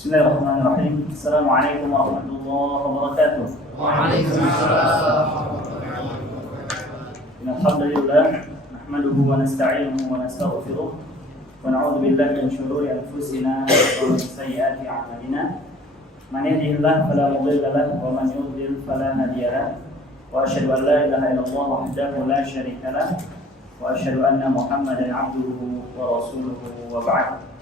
Bismillahirrahmanirrahim. Assalamualaikum warahmatullahi wabarakatuh. Waalaikumsalam. Alhamdulillah, nahmaduhu wa nasta'inuhu wa nastaghfiruh wa na'udzu billahi min shururi anfusina wa min sayyiati a'malina. Man yahdihillahu fala mudilla lahu wa man yudlil fala hadiya lahu. Wa asyhadu an la ilaha illallah wahdahu la syarika lahu wa asyhadu anna Muhammadan 'abduhu wa rasuluhu wa ba'd.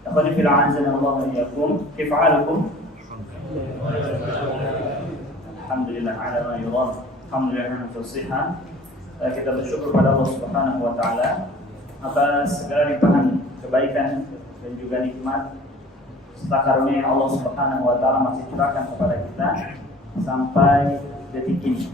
Akhwani fil 'azana Allah wa iyyakum. Kaifa halukum? Alhamdulillah ala ma yurad. Alhamdulillah ala tawsiha. Kita bersyukur pada Allah Subhanahu wa taala atas segala limpahan kebaikan dan juga nikmat serta karunia yang Allah Subhanahu wa taala masih curahkan kepada kita sampai detik ini.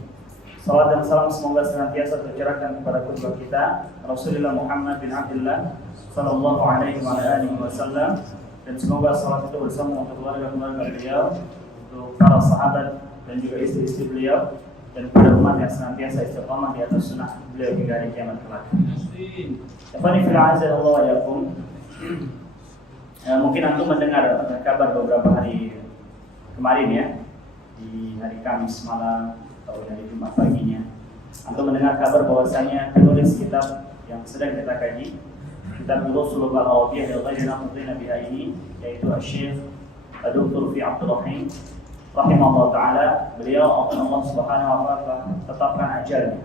Salam dan salam semoga senantiasa tercurahkan kepada qudwah kita Rasulullah Muhammad bin Abdullah sallallahu alaihi wa alihi wasallam, dan semoga salat itu bersama untuk keluarga-keluarga beliau, untuk para sahabat dan juga istri-istri beliau, dan kepada umat yang senantiasa istiqamah di atas sunnah beliau hingga hari kiamat kelak. Ikhwani fil a'zaz Allah wa yakum. Mungkin antum mendengar kabar beberapa hari kemarin ya, di hari Kamis malam atau hari Jumat paginya, antum mendengar kabar bahwasanya penulis kitab yang sedang kita kaji, kitab Ushul al-Rawiyah dari Ghairi Naqdina biha ini, yaitu Syekh Dr. Fi Abdul Rahim rahimahullah ta'ala, beliau Allah Subhanahu wa ta'ala tetapkan ajalnya.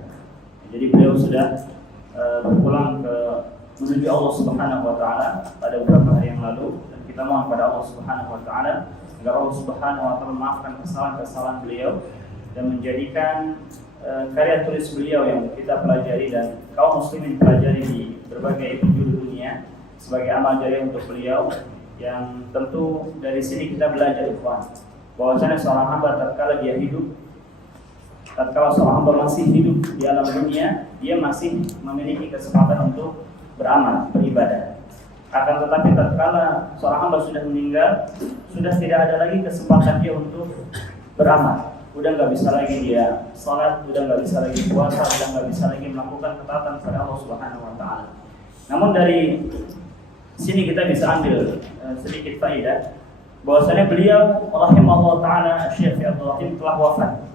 Jadi beliau sudah berpulang menuju Allah Subhanahu wa ta'ala pada beberapa hari yang lalu, dan kita mohon pada Allah Subhanahu wa ta'ala agar Allah Subhanahu wa ta'ala memaafkan kesalahan-kesalahan beliau dan menjadikan karya tulis beliau yang kita pelajari dan kaum muslimin pelajari di berbagai penjuru dunia sebagai amal jariah untuk beliau, yang tentu dari sini kita belajar ikhwan bahwasanya seorang hamba tatkala dia hidup, tatkala seorang hamba masih hidup di alam dunia, dia masih memiliki kesempatan untuk beramal, beribadah. Akan tetapi tatkala seorang hamba sudah meninggal, sudah tidak ada lagi kesempatan dia untuk beramal. Udah nggak bisa lagi dia salat, udah nggak bisa lagi puasa, udah nggak bisa lagi melakukan ketaatan kepada Allah Subhanahu wa ta'ala. Namun dari sini kita bisa ambil sedikit faedah bahwasanya beliau rahimahullah ta'ala Syekh Abdul Rahim telah wafat.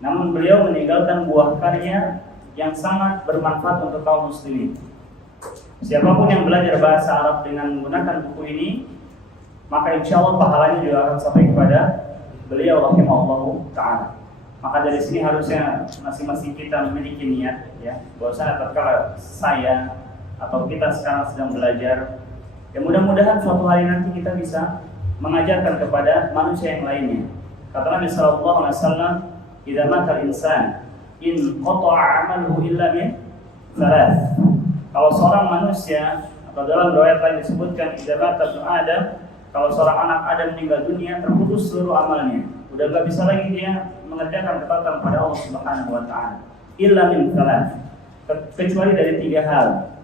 Namun beliau meninggalkan buah karya yang sangat bermanfaat untuk kaum muslimin. Siapapun yang belajar bahasa Arab dengan menggunakan buku ini, maka insya Allah pahalanya juga akan sampai kepada beliau rahimahullah ta'ala. Maka dari sini harusnya masing-masing kita memiliki niat ya, bahwasanya tatkala saya atau kita sekarang sedang belajar, ya mudah-mudahan suatu hari nanti kita bisa mengajarkan kepada manusia yang lainnya. Kata Nabi sallallahu alaihi wasallam, "Idza mata al-insan in qata'a 'amaluhu illa min thalath." Kalau seorang manusia, atau dalam riwayat lain disebutkan idza mata ibnu Adam, kalau seorang anak Adam meninggal dunia, terputus seluruh amalnya. Udah enggak bisa lagi dia mengerjakan ketaatan pada Allah Subhanahu wa ta'ala. Illa min thalath. Kecuali dari 3 hal.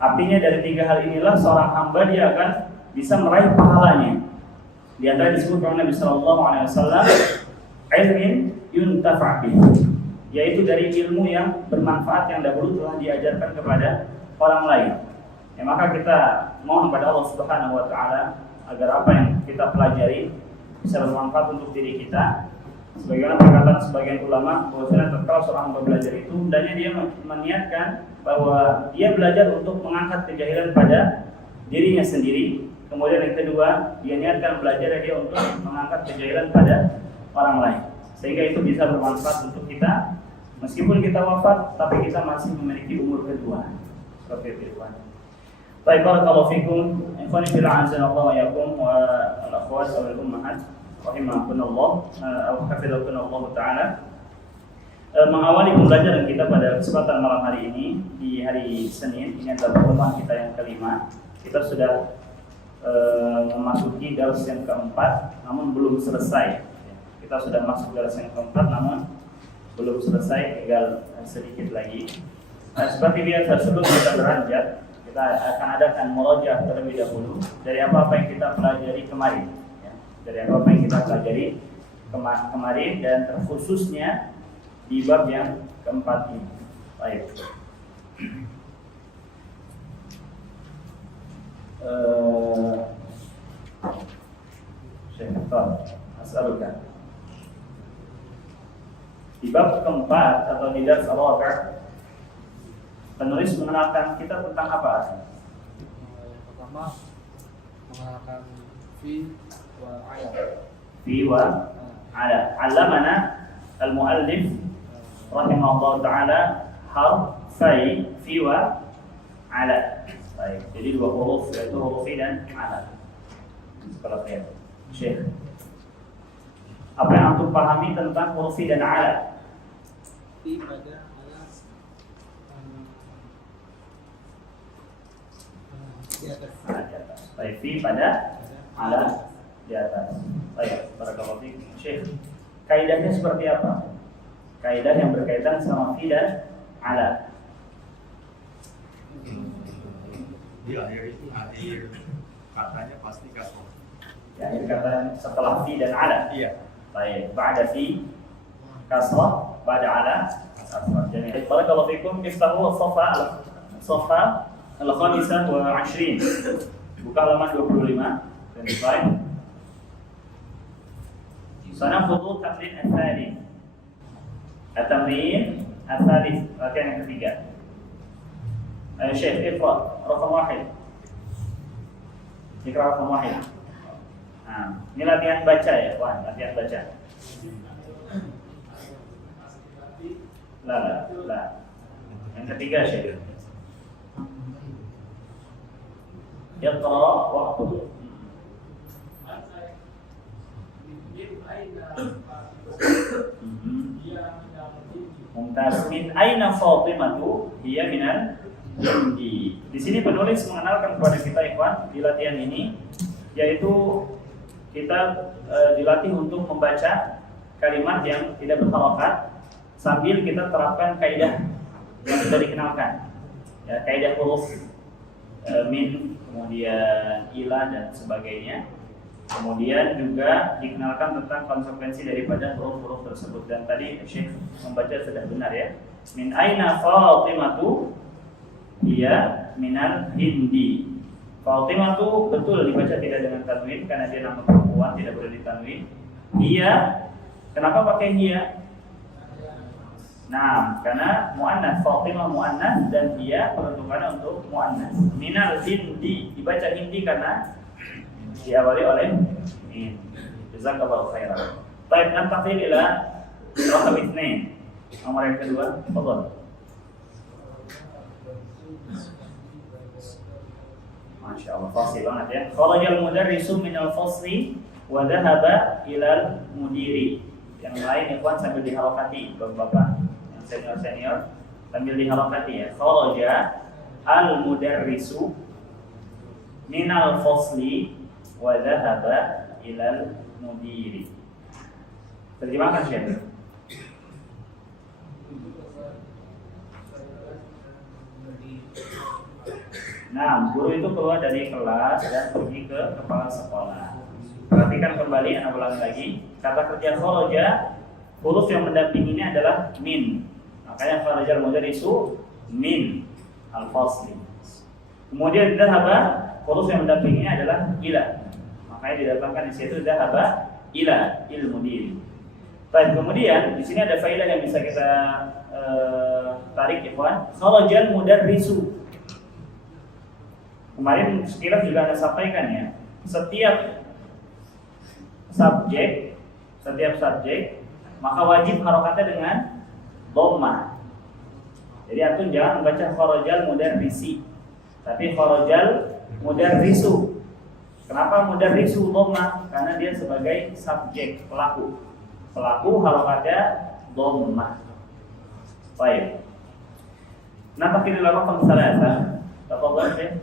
Artinya dari 3 hal inilah seorang hamba dia akan bisa meraih pahalanya. Di antara disebutkan Nabi sallallahu alaihi wasallam, ilmin yuntafa' bih, yaitu dari ilmu yang bermanfaat yang dahulu telah diajarkan kepada orang lain. Ya, maka kita mohon pada Allah Subhanahu wa ta'ala agar apa yang kita pelajari bisa bermanfaat untuk diri kita. Sebagaimana perkataan sebagian ulama bahwasanya tatkala seorang hamba belajar itu hendaknya dia meniatkan bahwa dia belajar untuk mengangkat kejahilan pada dirinya sendiri. Kemudian yang kedua, dia niatkan belajar dia untuk mengangkat kejahilan pada orang lain, sehingga itu bisa bermanfaat untuk kita meskipun kita wafat, tapi kita masih memiliki umur kedua. Seperti itu. Baik, barakallahu fikum. Ikhwani fil a'zana Allah wa yakum wa al-akhwat wal ummahat rahimakumullah wa hafizakumullah taala. Mengawali pembelajaran kita pada kesempatan malam hari ini di hari Senin, ini adalah pertemuan kita yang kelima. Kita sudah memasuki dars yang keempat, namun belum selesai. Kita sudah masuk dars yang keempat, namun belum selesai, tinggal sedikit lagi. Seperti biasa sebelum kita beranjak, kita akan adakan murojaah terlebih dahulu dari apa yang kita pelajari kemarin, ya. Dari apa yang kita pelajari kemarin dan terkhususnya di bab yang keempat ini. Baik. As'aluka. Di bab keempat atau di dars al-rabi', penulis mengenalkan kita tentang apa? Yang pertama mengenalkan fi wal ala. Fi wa ala. Allamana al-muallif rahimahullah ta'ala harfai fi wa ala. Baik, jadi dua huruf yaitu huruf fi dan ala. Sekolah saya, Syekh. Apa yang antum pahami tentang huruf fi dan ala? Fi pada ala di atas. Di atas. Baik, fi pada ala di atas. Baik, barakallahu fiik. Syekh, kaidahnya seperti apa? Kaidah yang berkaitan sama fi dan ala. Di akhir itu akhir katanya pasti kasroh. Di akhir kata setelah fi dan ala. Iya. Baik, ba'da fi kasrah, ba'da ala kasrah. Jadi, barakallahu fikum. Iftahu as-safha al-khamisah wa 20. Buka halaman 25. 25. Sanafudhu tamrin al-thalith. At-tamrin al-thalith, latihan yang ketiga. Ayo Syekh, iqra rakam 1. Iqra rakam 1. Nah, ini latihan baca ya, Wan, latihan baca. La. Yang ketiga Syekh. Iqra waktu. Mumtaz. Min aina Fatimatu hiya minal hindi. Di sini penulis mengenalkan kepada kita ikhwan di latihan ini, yaitu kita dilatih untuk membaca kalimat yang tidak berharokat sambil kita terapkan kaidah yang sudah dikenalkan. Ya, kaidah huruf min, kemudian ila dan sebagainya. Kemudian juga dikenalkan tentang konsekuensi daripada huruf-huruf tersebut. Dan tadi Syekh membaca sudah benar ya. Min aina Fatimatu hiya minal hindi. Fatimatu betul dibaca tidak dengan tanwin karena dia nama perempuan, tidak boleh ditanwin. Hiya, kenapa pakai hiya? Nah, karena muannats, Fatimah muannats dan hiya peruntukannya untuk muannats. Minal hindi dibaca hindi karena diawali oleh min. Jazakallahu khairan. Baik, nantaqil ila rakam 2. Nomor yang kedua, fadhal. Masya Allah, fasih banget ya. Kharajal mudarrisu minal fasli wa dhahaba ilal mudiri. Yang lain ikhwan sambil diharokati, bapak-bapak yang senior-senior sambil diharokati ya. Kharaja al mudarrisu minal fasli wa dhahaba ilal mudiri. Terjemahkan Syekh. Nah, guru itu keluar dari kelas dan pergi ke kepala sekolah. Perhatikan kembali, anak ulang lagi. Kata kerja kharaja, huruf yang mendampinginya adalah min. Makanya kharajal mudarrisu min al-fasli. Kemudian dhahaba, huruf yang mendampinginya adalah ila. Makanya didatangkan di situ dhahaba ila ilmu diri. Baik, kemudian di sini ada faedah yang bisa kita tarik ikhwan. Kharajal mudarrisu. Kemarin sekilas juga Anda sampaikan ya, setiap subjek maka wajib harokatnya dengan dhammah. Jadi antum jangan membaca kharajal mudarrisi, tapi kharajal mudarrisu. Kenapa mudarrisu dhammah? Karena dia sebagai subjek, pelaku. Pelaku harokatnya dhammah. Baik. Nah, pakai lama pengsalatan. Tafadhal Syekh.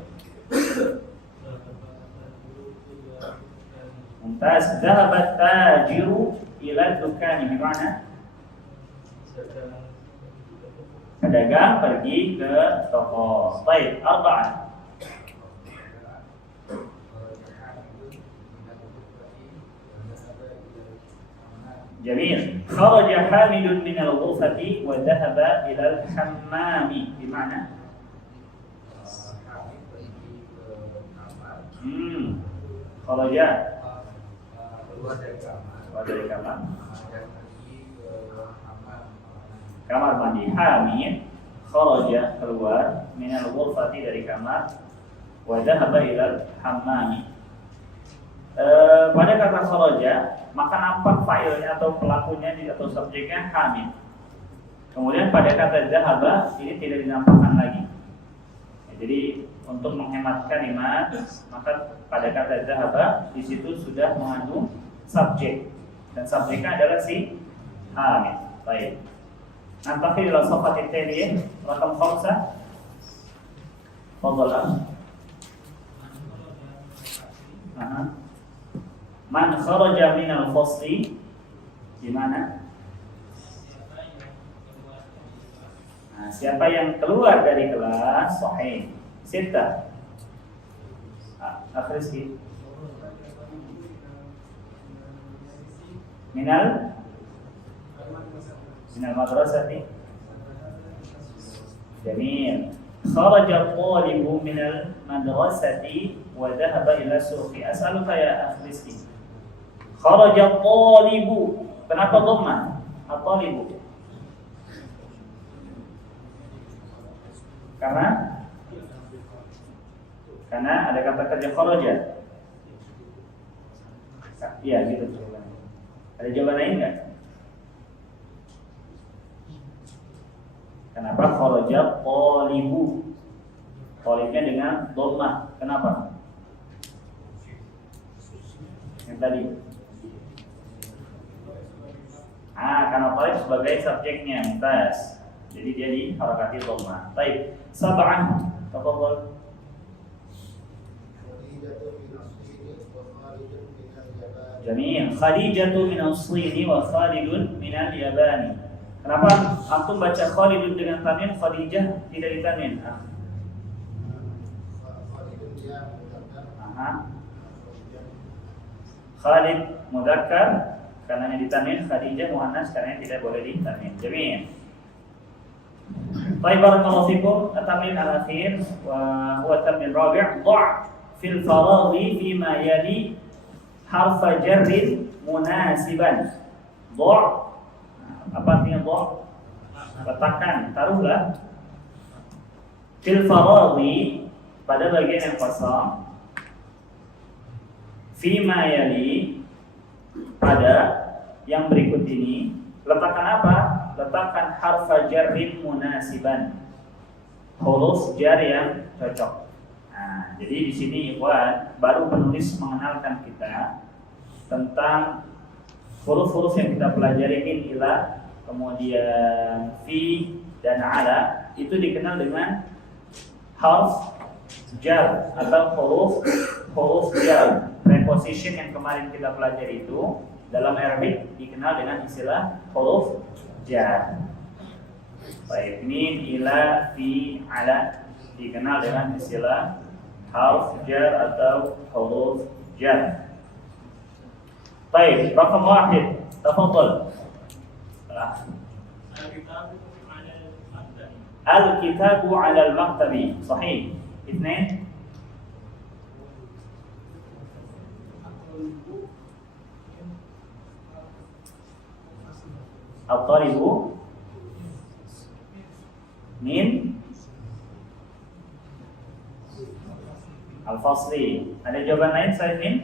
Mumtaz. Dhahabat tajiru ila dukani, bimana pedagang pergi ke toko. Baik, arba'ah. Jamil. Kharaja Hamidun min al-ghurfati wa dhahaba ila al-hammami, bimana kharaja keluar dari kamar Keluar dari kamar. Yang pergi ke Kamar mandi. Hamid kharaja keluar minal ghurfati dari kamar wa dhahaba ilal hammami. Pada kata kharaja maka nampak fa'ilnya atau pelakunya atau subjeknya Hamid. Kemudian pada kata dhahaba ini tidak dinampakkan lagi. Jadi untuk menghemat kalimat maka pada kata dhahaba di situ sudah mengandung subjek dan subjeknya adalah si Hamid. Baik. Nanti ila safhat at-taliyah rakam 5. Fadhal. Man kharaja min al-fasli gimana? Nah, siapa yang keluar dari kelas? Sahih. 6. Akhirnya minal madrasati. Jamil. Kharaja al-talibu minal madrasati wa dhahaba ila suqi. As'aluka ya akhriski. Kharaja al-talibu. Kenapa dhamma? Al-talibu. Karena ada kata kerja kharaja. Iya gitu jawabannya. Ada jawaban lain enggak? Kenapa kharaja talibu? Talibnya dengan dhammah. Kenapa? Yang tadi. Karena talib sebagai subjeknya mumtaz. Jadi dia diharakati dhammah. Baik. 7. Tafadhal. Jamil. Khadijatu min as-Sin wa Khalidun min al-Yaban. Kenapa antum baca Khalidun dengan tanwin, Khadijah tidak ditanwin? Khalid mudzakkar karena ditanwin, Khadijah muannas karena tidak boleh ditanwin. Jamil. Baik, barakallahu fikum. At-tamrin al-akhir wa huwa at-tamrin rabi'. Dha' fil faraghi fima yali harfa jarrin munasiban. Dha'. Apa artinya dha'? Letakkan, taruhlah fil faraghi pada bagian yang kosong. Fima yali pada yang berikut ini. Letakkan apa? Letakkan harfa jarrin munasiban. Huruf jar yang cocok. Nah, jadi di sini ikhwan baru penulis mengenalkan kita tentang huruf-huruf yang kita pelajari min, ila, kemudian fi dan ala itu dikenal dengan harf jar atau huruf jar. Preposition yang kemarin kita pelajari itu dalam Arabik dikenal dengan istilah huruf jar. Baik, min, ila, fi, ala dikenal dengan istilah harf jar atau huruf jar. Baik, rakam 1. Tafadhal. Al-kitabu 'ala al-maktabi. Sahih. 2. Al-talibu min al-fasli. Ada jawaban lain selain min?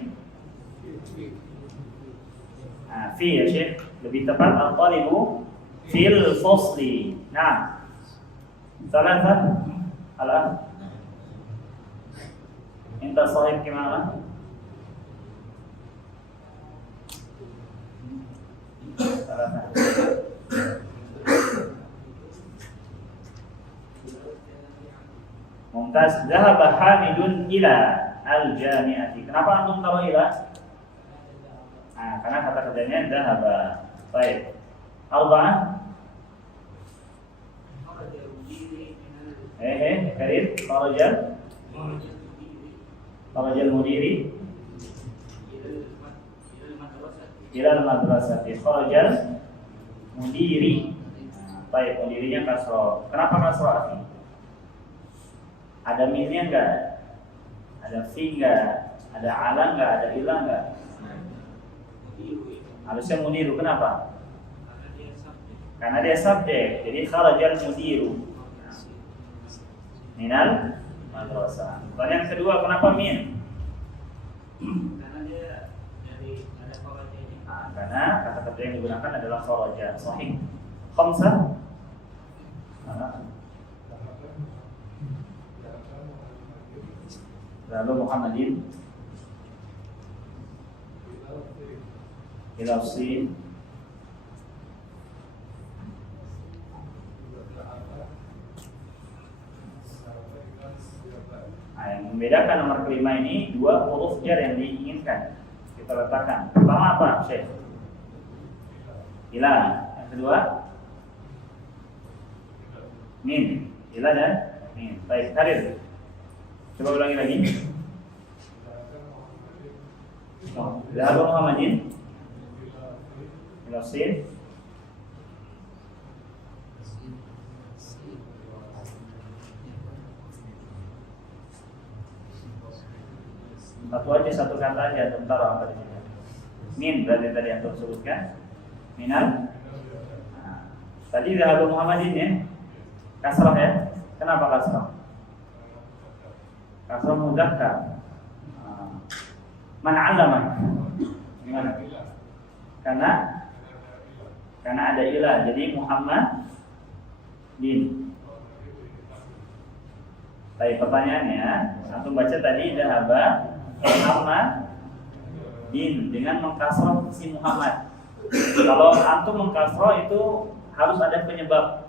Fi ya Syekh. Lebih tepat al-talibu fil fasli. Nah. Salah. Ala. Inta sahib gimana? Mumtaz. Dhahaba Hamidun ila al-jami'ati. Kenapa antum taruh ila? Karena kata kerjanya dhahaba. Baik. 4. Karim. Kharajal mudiri ila al-madrasati. Kharajal mudiri. Baik, mudirinya kasroh. Kenapa kasroh, akhi? Ada minnya enggak? Ada fi enggak? Ada ala enggak? Ada ila enggak? Harusnya mudiru, kenapa? Karena dia subjek. Karena dia subjek. Jadi kharajal mudiru minal madrasah. Pertanyaan kedua, kenapa min? Karena dia dari ada korajanya. Nah, karena kata-kata yang digunakan adalah kharaja. Sahih. Khamsah. Lalu Muhammadin Ilafsin yang membedakan nomor kelima ini dua huruf jar yang diinginkan kita letakkan. Pertama apa, Syekh? Ila. Yang kedua min. Ila dan min. Baik, Karir. Coba ulangi lagi. Zahabu Muhammadin Ilafsin satu aja, satu kata aja, bentar apa di sini. Min berarti tadi yang sebutkan. Minal. Nah, tadi Zahabu Muhammadin ya. Kasrah ya. Kenapa kasrah? Kasrah mudzakkar. Man 'allama. Gimana? Karena ada ilah. Jadi Muhammad bin. Tapi pertanyaannya, antum baca tadi Zahaba Muhammad bin dengan mengkasrah si Muhammad. Kalau antum mengkasrah itu harus ada penyebab.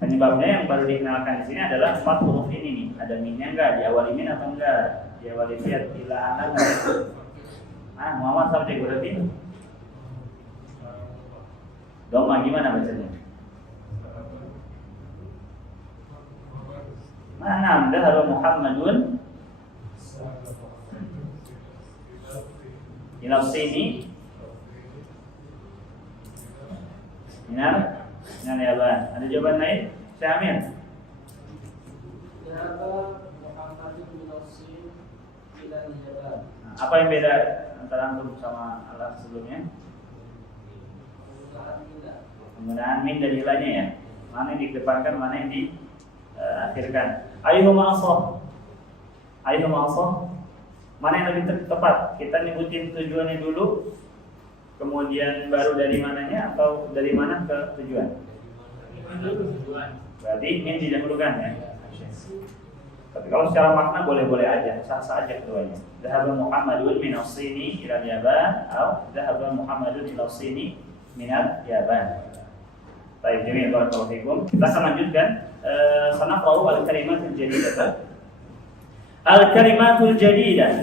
Penyebabnya yang baru dikenalkan di sini adalah 4 huruf ini nih. Ada minnya enggak? Diawali min atau enggak? Diawali fiat ila anak. Muhammad sampai berarti. Doma gimana bacanya? Mana Zahaba Muhammadun Ilafsini Minal Yaban. Ada jawaban lain? Syamil. Zahaba Muhammadun Ilafsin minal Yaban. Apa yang beda antara antum sama alat sebelumnya? Penggunaan min dan ilahnya ya. Mana yang dikedepankan, mana yang diakhirkan. Ayyuhuma asah. Ayyuhuma asah. Mana yang lebih tepat? Kita nyebutin tujuannya dulu, kemudian baru dari mananya atau dari mana ke tujuan? Berarti min didahulukan ya. Tapi kalau secara makna boleh-boleh aja, sah-sah aja keduanya. Zahaba Muhammadun min as-Sini ila al-Yaban atau Zahaba Muhammadun ila as-Sini min al-Yaban. Baik, jamil, barakallahu fikum. Kita akan lanjutkan sanaqra'u al-kalimatul jadidah. Al-kalimatul jadidah.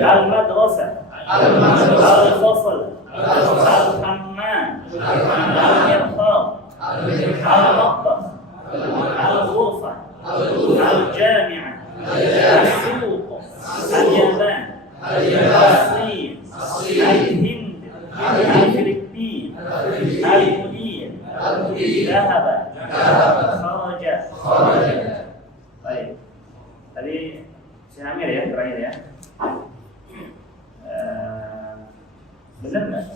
Al-madrasah. Al-fasl. Al-hammam. Al-mirfaq. Al-maqbah. Al-ghurfah. Al-jami'ah. Al-suq. Al-yaban. Al-Sin. Al-Hind. Al-Filipin. Al-Mudir. Zahaba. Kharaja. Baik. Tadi si Amir ya, terakhir ya. Benar nggak?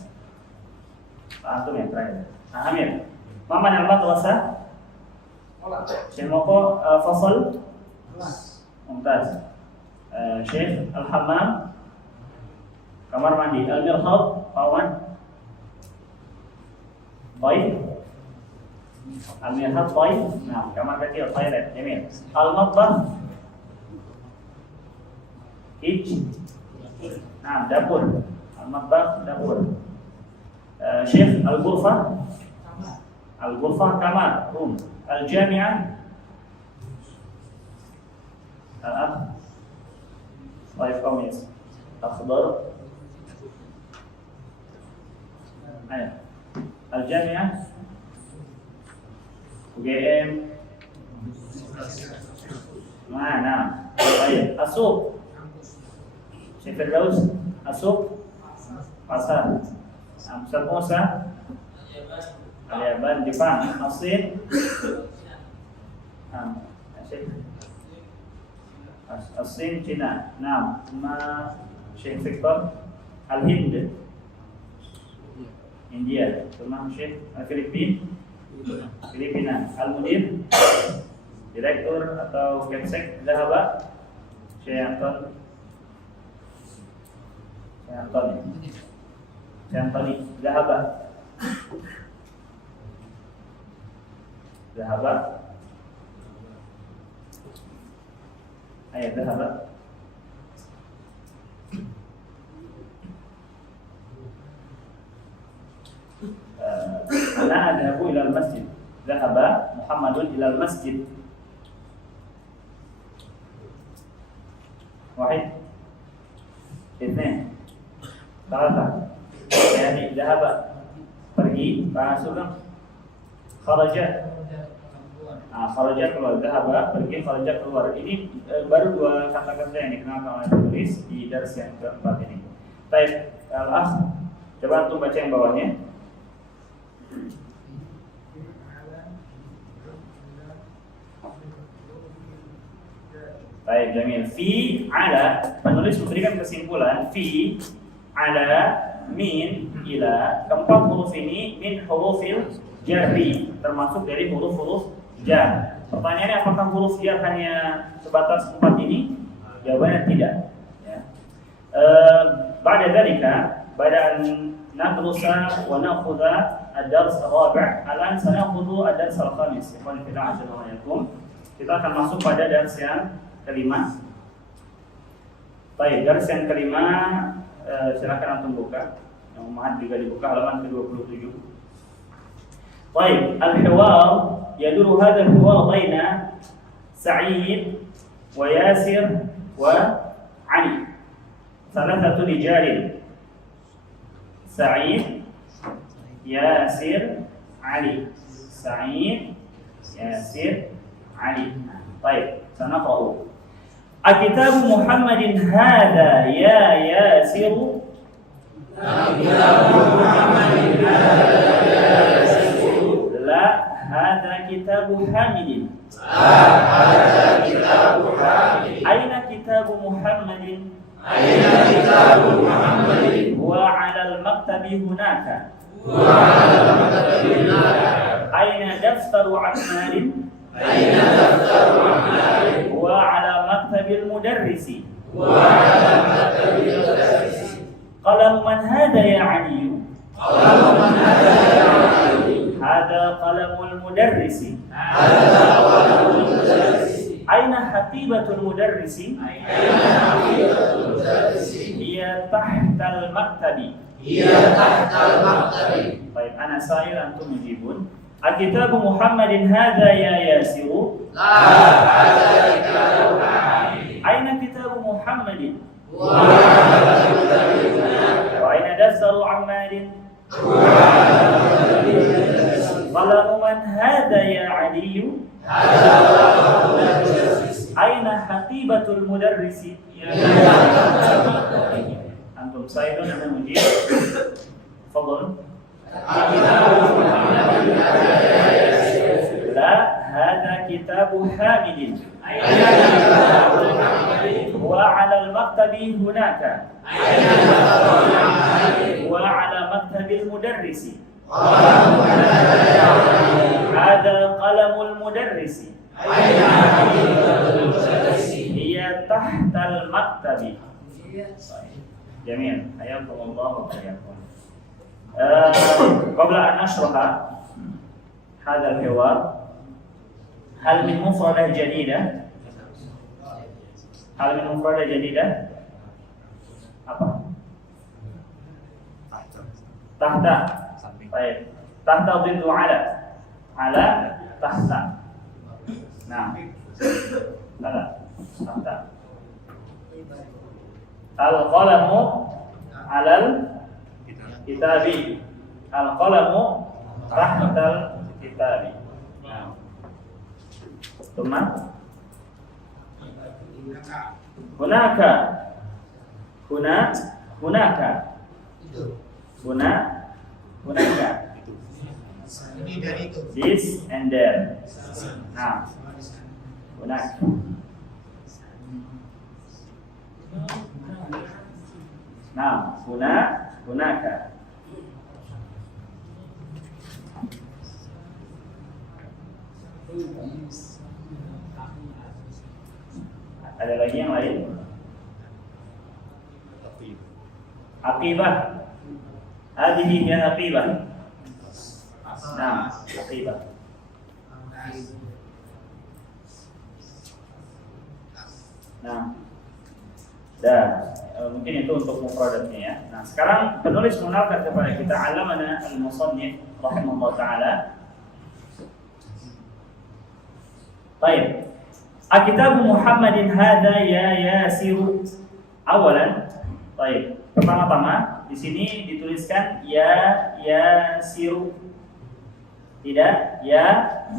Antum yang terakhir. Amir. Maman al-madrasah. Syekh Moko fasal. Mumtaz. Syekh al-hammam. Kamar mandi. Al-mirhab. Pawan. Baik. Al-mirhab baik. Nah, kamar kecil, toilet. Jamil. Al-matbah. Nah, dapur. Al-matbah, dapur. Syekh al-ghurfah. Al-ghurfah kamar, room. Al-jami'ah. Al-akh. Baik, komis. Akhdar. Ayo. Al-jami'ah. UGM. Mana? Baik, Asuq. Syekh Firdaus. Asuq. Pasar. Ustaz Musa. Al-Yaban, Jepang. Asin. Syekh Asin, Cina. Nah, Syekh Victor. Al-Hind, India. Tumma Syekh Filipina. Al-Mudir, direktur atau Kepsek, Zahaba Syekh Antoni, Zahaba. Ayo Zahaba. Ana adhabu ila al-masjid. Zahaba Muhammadun ila al-masjid. Wahid, Ithnain, Thalatha. Yani zahaba, pergi, masuk. Kharaja, kharaja keluar. Zahaba, pergi. Kharaja keluar. Ini baru dua kata-kata yang dikenal oleh penulis di dars yang keempat ini. Baik, al-akh, coba antum baca yang bawahnya. Baik, jamil. Fi ala, penulis memberikan kesimpulan fi ala min ila. Keempat huruf ini min hurufil jarri, termasuk dari huruf-huruf jar. Pertanyaannya, apakah huruf jar hanya sebatas 4 ini? Jawabannya tidak. Ya. Ba'da dzalika, ba'da an nadrusa wa na'khudha ad-dars ar-rabi', alan sanakhudhu ad-dars al-khamis. Kita akan masuk pada dars yang kelima. Baik, dars yang kelima, silakan antum buka. Yang Muhammad juga dibuka halaman ke-27. Baik, al-hiwar yaduru hadha al-hiwar baina Sa'id wa Yasir wa Ali. Thalathatu rijalin. Sa'id, Yasir, Ali. Sa'id, Yasir, Ali. Baik, sanaqra'u. Akitabu Muhammadin hadha ya Yasiru. Akitabu Muhammadin hadha ya Yasiru. La, hadha kitabu Hamidin. La, hadha kitabu Hamidin. Aina kitabu Muhammadin? Aina kitabu Muhammadin? Huwa 'ala al-maktabi hunaka. Huwa 'ala al-maktabi hunaka. Aina daftaru Ammarin? أين دفتر عمال؟ هو على مكتب المدرس. هو على مكتب المدرس. قلم من هذا يا علي؟ قلم من هذا يا علي؟ هذا قلم المدرس. هذا قلم المدرس. أين حقيبة المدرس؟ أين حقيبة المدرس؟ هي تحت المكتب. هي تحت المكتب. طيب أنا سائل أنتم يجيبون. Akitabu Muhammadin hadha ya Yasiru? La, hadha kitabu Muhammadin. Aina kitabu Muhammadin? Wa ala kitabi hunaka. Wa aina daftaru Ammarin? Wa ala kitabi hunaka. Qalamu man hadha ya Aliyu? Hadha qalamu al-mudarris. Aina haqibatul mudarrisi? Ya antum saidun ana mujib. Fadhal. لا هذا كتاب حامد. هو على المكتب هناك. هو على مكتب المدرس. هذا قلم المدرس. هي تحت المكتب. جميل. حياكم الله وحياكم. قبل أن نشرح هذا الحوار، هل من مفردة جديدة؟ هل من مفردة جديدة؟ Apa? Tahta. Baik. Tahta ضد على. على tahta. Nah. Ala. Tahta. Al-qalamu 'alal kitabi. Al-qalamu tahtal kitabi. Nah. Thumma hunaka. Hunaka. Hunaka. Ini dari itu. This and there. Nah. Hunaka. Nah, hunaka. Ada lagi yang lain? Aqibah. Hadhihi ya aqibah. Nah, aqibah. Nah, mungkin itu untuk mufradatnya ya. Nah, sekarang penulis mengenalkan kepada kita alamana al-musannif rahimahullah taala. Baik. Kitab Muhammadin hadza ya Yasiru. Awalan, baik. Pertama-tama di sini dituliskan ya Yasiru. Tidak ya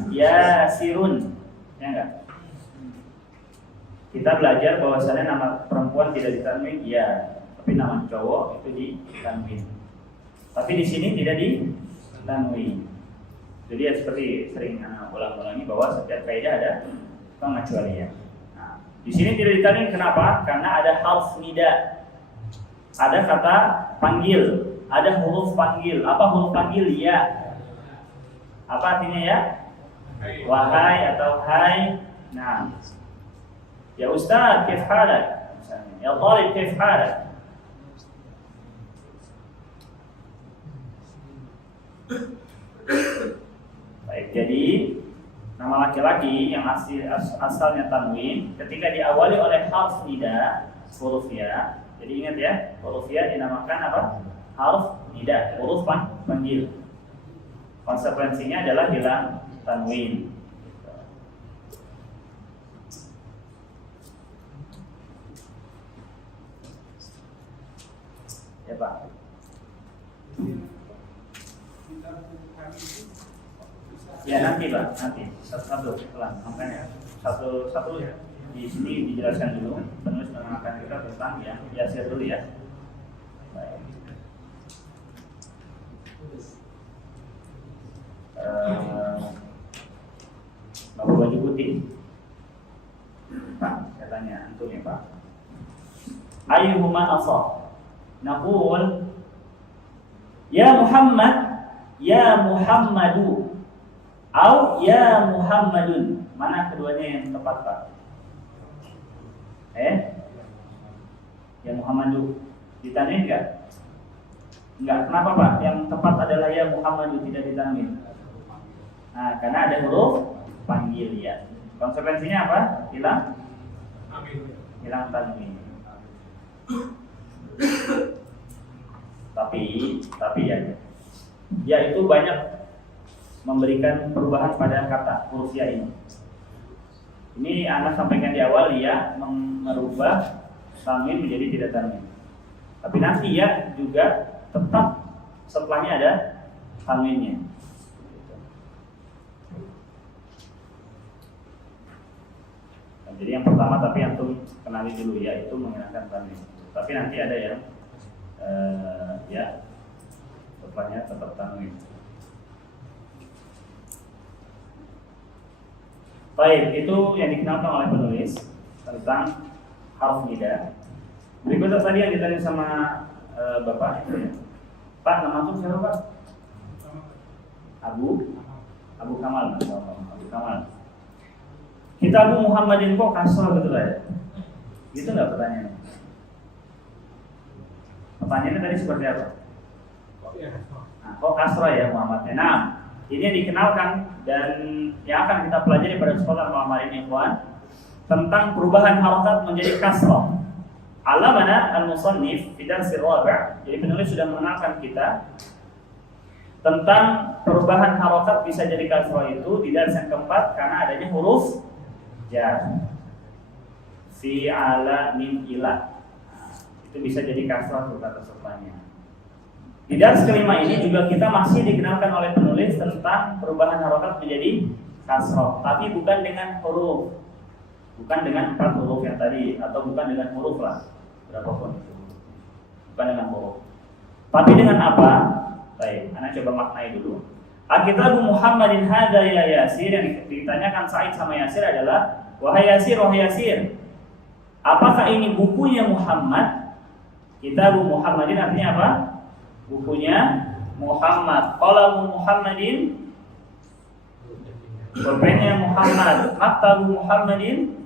Yasirun. Ya enggak? Kita belajar bahwasannya nama perempuan tidak ditanwin ya, tapi nama cowok itu ditanwin. Tapi di sini tidak ditanwin. Jadi ya seperti sering ulang-ulangi bahwa setiap kaidah ada pengecualian. Nah, di sini tidak ditanwin kenapa? Karena ada harf nida. Ada kata panggil, ada huruf panggil. Apa huruf panggil? Ya. Apa artinya ya? Wahai atau hai. Nah, ya Ustaz, kif halak? Misalnya, ya Talib, kif halak? Baik, jadi nama laki-laki yang asalnya tanwin ketika diawali oleh harf nida, huruf ya. Jadi ingat ya, huruf ya dinamakan apa? Harf nida, huruf panggil. Konsekuensinya adalah hilang tanwin. Ya Pak. Ya nanti Pak, nanti satu-satu pelan. Makanya satu-satu di sini dijelaskan dulu. Penulis mengenalkan kita tentang yang Yasir dulu ya. Baik. Bapak baju putih, Pak. Saya tanya antum ya Pak. Ayyuhuma asah? Naqul ya Muhammad, ya Muhammadu, atau ya Muhammadun. Mana keduanya yang tepat Pak? Ya Muhammadu. Ditanwin enggak? Enggak. Kenapa Pak? Yang tepat adalah ya Muhammadu, tidak ditanwin. Nah, karena ada huruf panggil ya. Konsekuensinya apa? Hilang tanwin. Tapi ya itu banyak memberikan perubahan pada kata huruf ya ini. Ini anak sampaikan di awal ya merubah tanwin menjadi tidak tanwin. Tapi nanti ya juga tetap setelahnya ada tanwinnya. Nah, jadi yang pertama tapi antum kenali dulu ya itu menghilangkan tanwin. Tapi nanti ada yang ya setelahnya tetap tanwin. Baik, itu yang dikenalkan oleh penulis tentang harf nida. Berikutnya tadi yang ditanya sama Bapak itu ya. Pak, nama antum siapa Pak? Abu Kamal. Abu Kamal. Kitab Muhammadin kok kasar gitu lah ya? Gitu nggak pertanyaannya? Pertanyaannya tadi seperti apa? Nah, kok kasra ya Muhammadnya? Nah, ini yang dikenalkan dan yang akan kita pelajari pada kesempatan malam hari ini, Ikhwan, tentang perubahan harokat menjadi kasrah. Alamana al-musannif fi darsir rabi'. Jadi penulis sudah mengenalkan kita tentang perubahan harokat bisa jadi kasrah itu di dars yang keempat karena adanya huruf jar. Fi ala min ila. Itu bisa jadi kasrah untuk kata setelahnya. Di dars kelima ini juga kita masih dikenalkan oleh penulis tentang perubahan harokat menjadi kasrah, tapi bukan dengan huruf, bukan dengan 4 huruf yang tadi, atau bukan dengan huruf lah, berapapun itu, bukan dengan huruf. Tapi dengan apa? Baik, Anda coba maknai dulu. Kitab Muhammadin hadza ya Yasir, yang ditanyakan Said sama Yasir adalah wahai Yasir, apakah ini bukunya Muhammad? Kitabu Muhammadin artinya apa? Bukunya Muhammad. Qalamu Muhammadin, pulpennya Muhammad. Maktabu Muhammadin,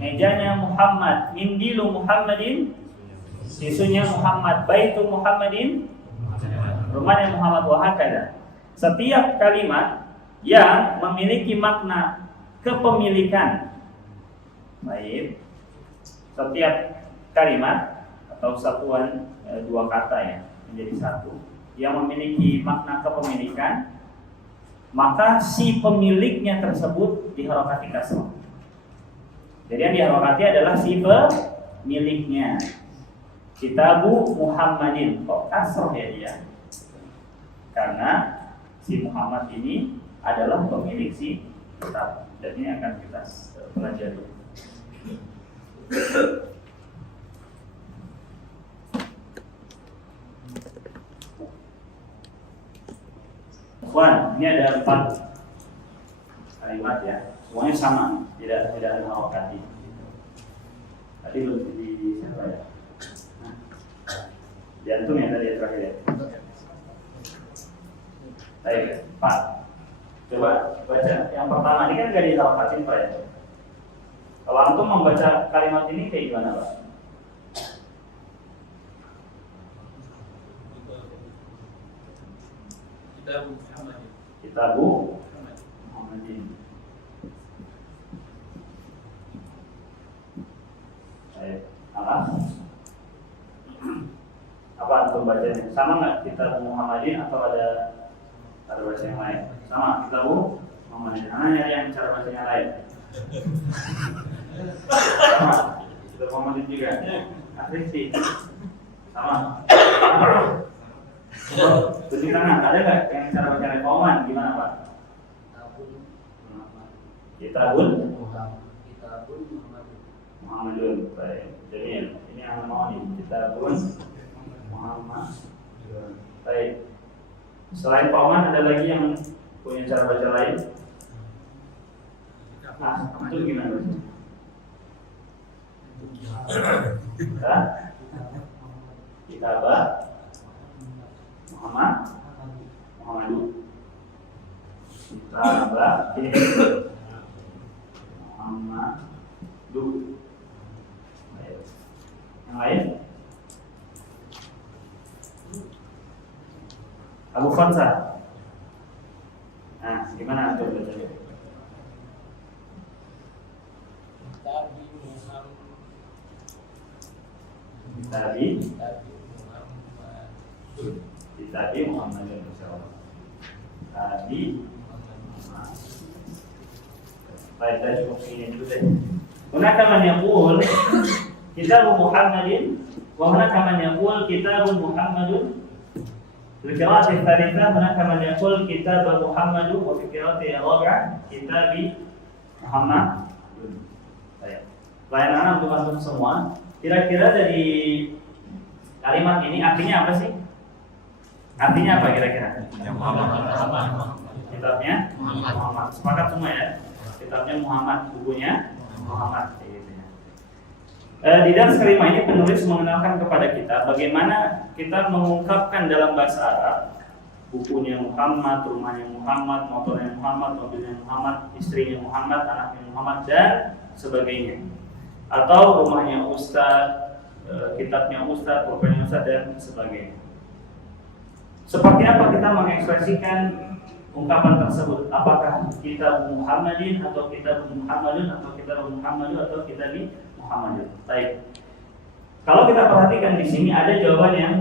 mejanya Muhammad. Mindilu Muhammadin, tisunya Muhammad. Baitu Muhammadin, rumahnya Muhammad. Wahakada. Setiap kalimat yang memiliki makna kepemilikan, baik, setiap kalimat atau satuan dua kata ya menjadi satu yang memiliki makna kepemilikan, maka si pemiliknya tersebut diharokati kasroh. Jadi yang diharokati adalah si pemiliknya. Kitabu Muhammadin, kok kasroh ya dia? Karena si Muhammad ini adalah pemilik si kitab. Dan ini akan kita pelajari. Ini ada 4 kalimat ya, semuanya sama, tidak ada harokati. Tadi belum di siapa ya? Jantung ya tadi ya terakhir ya. Baik, 4. Coba baca. Yang pertama ini kan gak diharokatin Pak ya. Kalau antum membaca kalimat ini kayak gimana Pak? Kitabu Muhammadin. Baik, apa antum bacanya? Sama nggak Kitabu Muhammadin atau ada bahasa yang lain? Sama, Kitabu Muhammadin. Nyari yang cara bacanya lain. Sama, Kitabu Muhammadin juga. Akrisi. Sama. Tunjuk tangan, ada nggak yang cara baca rekoman? Gimana Pak? Kitabun Muhammadun. Baik. Jadi ini yang mau nih. Kitabun Muhammad. Baik. Selain Pak Oman ada lagi yang punya cara baca lain? Itu gimana? Kitabah Muhammadu. Kitabah Muhammadu. Yang lain? Abu Fansah. Nah, gimana antum bacanya? Kitabi Muhammadin insyaallah. Tadi baik, kita cukup ini dulu deh. Hunaka man yaqul Kitabu Muhammadin wa hunaka man yaqul Kitabu Muhammadun. Al-qira'ah ats-tsalitsah hunaka man yaqul Kitabu Muhammadun wa fi qira'ah ar-rabi'ah Kitabi Muhammad. Baik. Layanan untuk antum semua, kira-kira dari kalimat ini artinya apa sih? Artinya apa kira-kira? Kitabnya Muhammad. Sepakat semua ya? Kitabnya Muhammad, bukunya Muhammad. Di dalam kelima ini penulis mengenalkan kepada kita bagaimana kita mengungkapkan dalam bahasa Arab bukunya Muhammad, rumahnya Muhammad, motornya Muhammad, mobilnya Muhammad, istrinya Muhammad, anaknya Muhammad, dan sebagainya. Atau rumahnya Ustadz, kitabnya Ustadz, pulpennya Ustadz, dan sebagainya. Seperti apa kita mengekspresikan ungkapan tersebut? Apakah kitab Muhammadin atau kitab Muhammadun atau kitab Muhammadun atau kitab Muhammadun? Baik. Kalau kita perhatikan di sini ada jawaban yang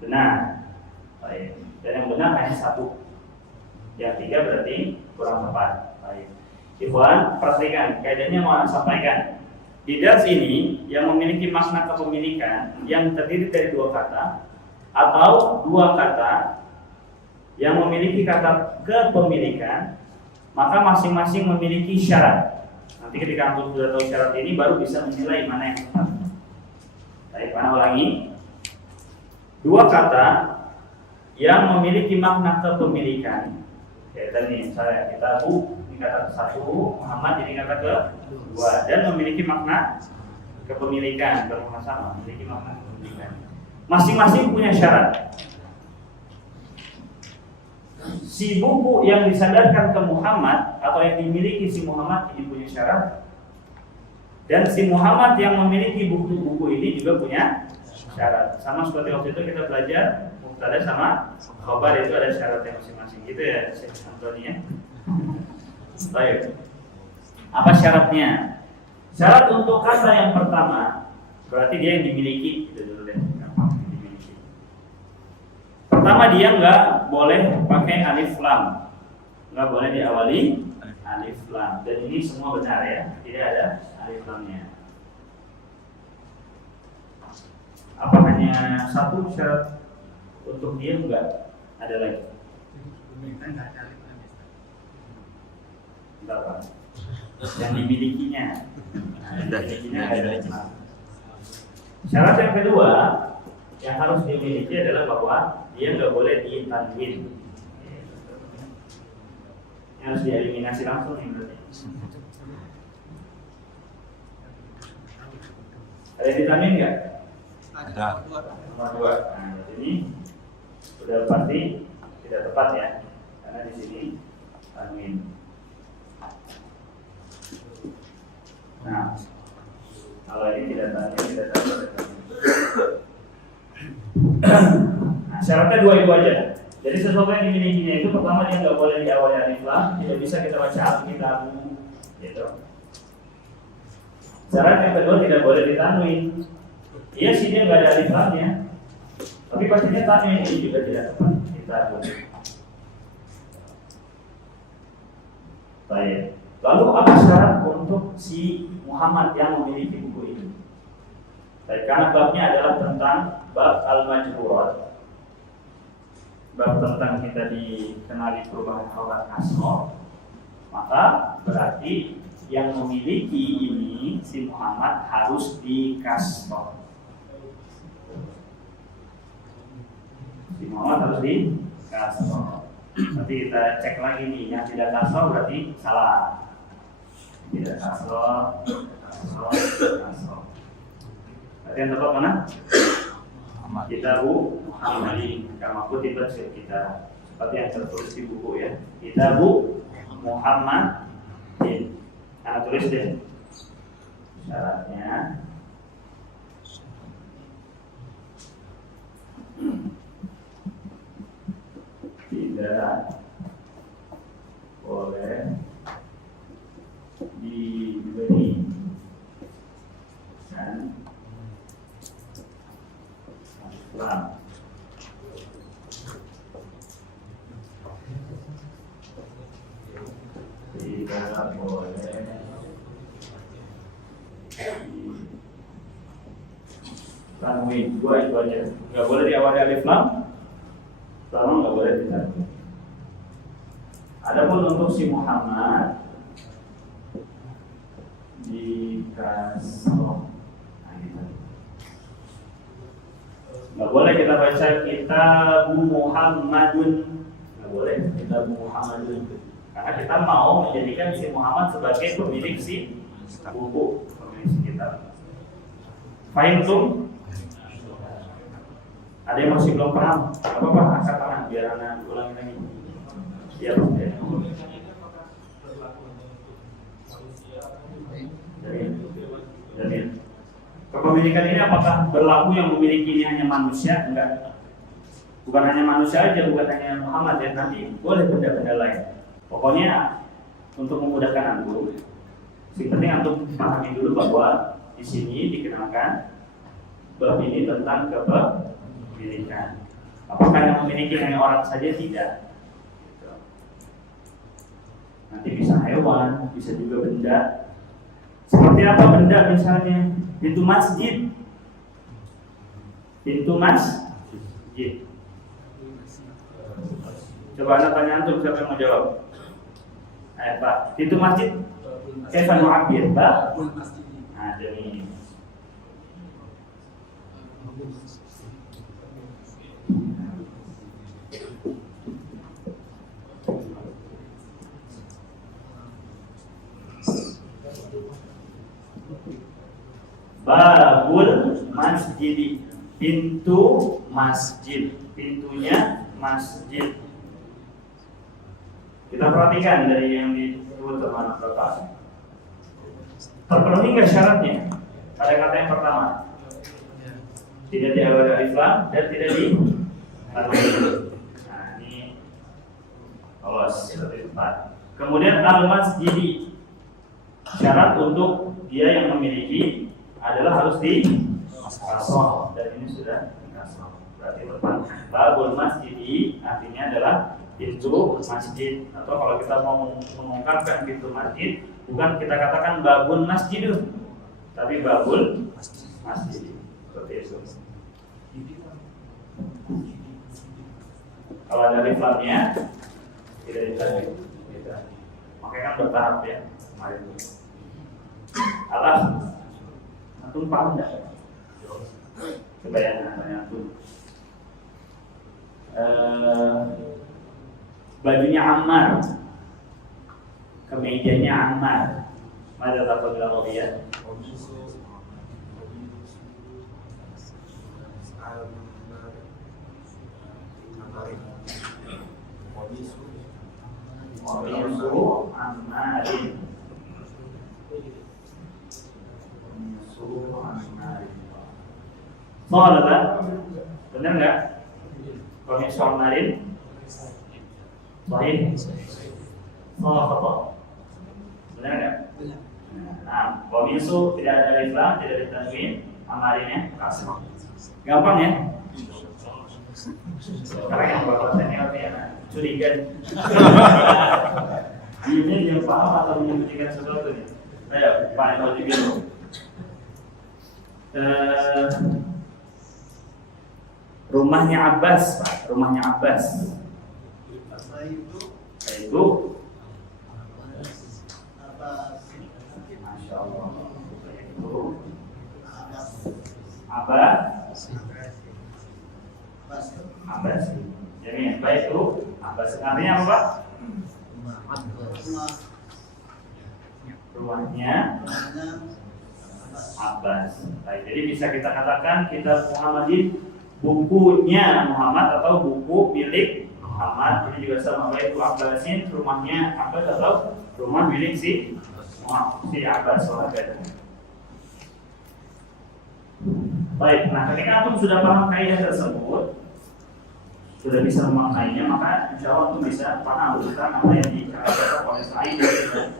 benar. Baik. Dan yang benar hanya satu. Yang tiga berarti kurang tepat. Baik. Ikhwan, perhatikan kaidahnya mau sampaikan. Di dars ini yang memiliki makna kepemilikan yang terdiri dari dua kata atau dua kata yang memiliki kata kepemilikan, maka masing-masing memiliki syarat. Nanti ketika antum sudah tahu syarat ini baru bisa menilai mana yang tepat. Baik, mana ulangi. Dua kata yang memiliki makna kepemilikan. Ya, tadi misalnya Kitabu ini kata ke-1, Muhammad ini kata ke-2 dan memiliki makna kepemilikan, bersama-sama memiliki makna kepemilikan. Masing-masing punya syarat. Si buku yang disandarkan ke Muhammad atau yang dimiliki si Muhammad ini punya syarat, dan si Muhammad yang memiliki buku ini juga punya syarat. Sama seperti waktu itu kita belajar mubtada sama khabar, itu ada syaratnya masing-masing. Gitu ya, Syekh Antoni ya. Baik. Apa syaratnya? Syarat untuk kata yang pertama berarti dia yang dimiliki, itu dulu deh. Dimiliki. Pertama, dia nggak boleh pakai alif lam, nggak boleh diawali alif lam. Dan ini semua benar ya, tidak ada alif lamnya. Apa hanya satu syarat untuk dia? Enggak, ada lagi. Enggak, Pak. Yang dimilikinya. Ada. Syarat yang kedua yang harus dimiliki adalah bahwa dia nggak boleh ditanwin. Harus dieliminasi langsung nih berarti. Ada yang ditanwin nggak? Ada. Nomor 2. Nah, ini sudah pasti tidak tepat ya, karena di sini tanwin. Nah, kalau ini tidak tanwin, tidak tepat. Nah, syaratnya 2 itu aja. Jadi sesuatu yang dimilikinya itu pertama dia nggak boleh diawali alif lam, tidak bisa kita baca Alkitab, gitu. Syarat yang kedua tidak boleh ditanwin. Iya sih dia nggak ada alif lamnya, tapi pastinya tanwin ini juga tidak tepat kita boleh. Baik. Lalu apa syarat untuk si Muhammad yang memiliki buku ini? Baik, karena babnya adalah tentang bab al-majhurat, bab tentang kita dikenali perubahan harokat kasroh, maka berarti yang memiliki ini si Muhammad harus dikasroh. Si Muhammad harus dikasroh. Nanti kita cek lagi nih, yang tidak kasroh berarti salah. Tidak kasroh. Berarti yang tepat mana? Kitabu Muhammadin, kama kutibat fil kitab, seperti yang tertulis di buku ya. Kitabu Muhammadin. Nah, tulis deh syaratnya. Tidak boleh diberi dan lam. Tidak boleh tanwin. 2 itu aja. Nggak boleh diawali alif lam, selama nggak boleh ditanwin. Adapun untuk si Muhammad dikasroh, nggak boleh kita baca Kitabu Muhammadun, nggak boleh Kitabu Muhammadun, karena kita mau menjadikan si Muhammad sebagai pemilik si buku, pemilik si kitab. Fahim tuh? Ada yang masih belum paham? Apa angkat tangan biar anak ulangi lagi. Iya, Pak. Jadi kepemilikan ini apakah berlaku yang memiliki ini hanya manusia? Enggak. Bukan hanya manusia aja, bukan hanya Muhammad ya. Nanti boleh benda-benda lain. Pokoknya untuk memudahkan antum, yang penting antum pahami dulu bahwa di sini dikenalkan bab ini tentang kepemilikan. Apakah yang memiliki hanya orang saja? Tidak. Nanti bisa hewan, bisa juga benda. Seperti apa benda misalnya? Pintu masjid. Pintu masjid. Coba anda tanya antum, siapa yang mau jawab? Ayo Pak, pintu masjid. Kaifa nu'abbir, Pak? Nah, jadi masjidi, pintu masjid, pintunya masjid. Kita perhatikan dari yang disebut teman Bapak. Terpenuhi nggak syaratnya? Pada kata yang pertama, tidak diawali alif lam dan tidak di Nah ini awas seperti empat. Kemudian al-masjidi, syarat untuk dia yang memiliki adalah harus di kasroh, dan ini sudah di kasroh. Berarti tepat. Babul masjidi artinya adalah pintu masjid, atau kalau kita mau mengungkapkan pintu masjid, bukan kita katakan babun masjidun, tapi babul masjid. Seperti itu. Kalau ada alif lamnya tidak ditanwin. Makanya kan bertahap ya kemarin itu. Alas, antum paham nggak? Coba ya, tanya antum. Bajunya Ammar, kemejanya Ammar. Mada takut bilang dia? Qamisu Ammarin. Salat, benar nggak? Qamisu Ammarin. Sahih. Salah khata. Benar nggak? Nah, qamisu tidak ada alif lam, tidak ada tanwin, Ammarinnya kasrah. Gampang ya? Sekarang yang bapak senior ya, curiga. Ini yang paham atau menyembunyikan sesuatu nih? Ayo, Pak Eko dulu. Rumahnya Abbas, Pak. Rumahnya Abbas. Itu. Masya Allah. Itu. Abbas. Jadi baik itu Abbas. Artinya apa, Pak? Rumahnya Abbas. Baik, jadi bisa kita katakan kitab Muhammadin bukunya Muhammad atau buku milik Muhammad. Ini juga sama, baik itu Abbasin, rumahnya Abbas atau rumah milik si Abbas. Baik, nah ketika antum sudah paham kaidah tersebut, sudah bisa memaknainya, maka insya Allah antum bisa paham tentang apa yang dikatakan oleh Sa'id dan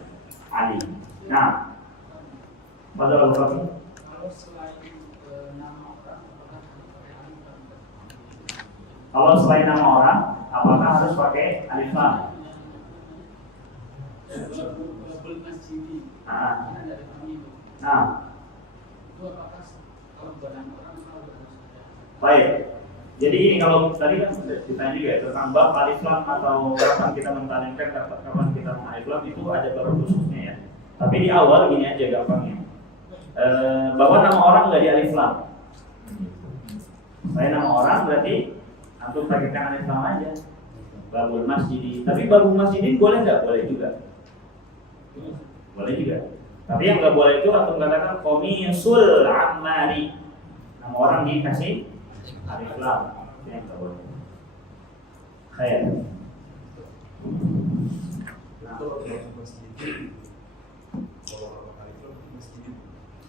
Ali. Nah, pada waktu kalau selain nama orang, apakah harus pakai alif lam? Nah, baik. Jadi ini kalau tadi kan sudah ditanya juga ya, tentang bab alif lam atau kapan kita mentalingkan, kapan kita mengalif lam, itu ada bab khususnya ya. Tapi di awal gini aja gampangnya. Bahwa nama orang nggak di alif lam. Saya nama orang berarti antum pakaikan alif lam aja. Babul masjidi. Tapi babul masjidin boleh nggak? Boleh juga. Boleh juga. Tapi yang nggak boleh itu antum katakan qamisul Ammari. Nama orang dikasih alif lam, yang tak boleh. Khair.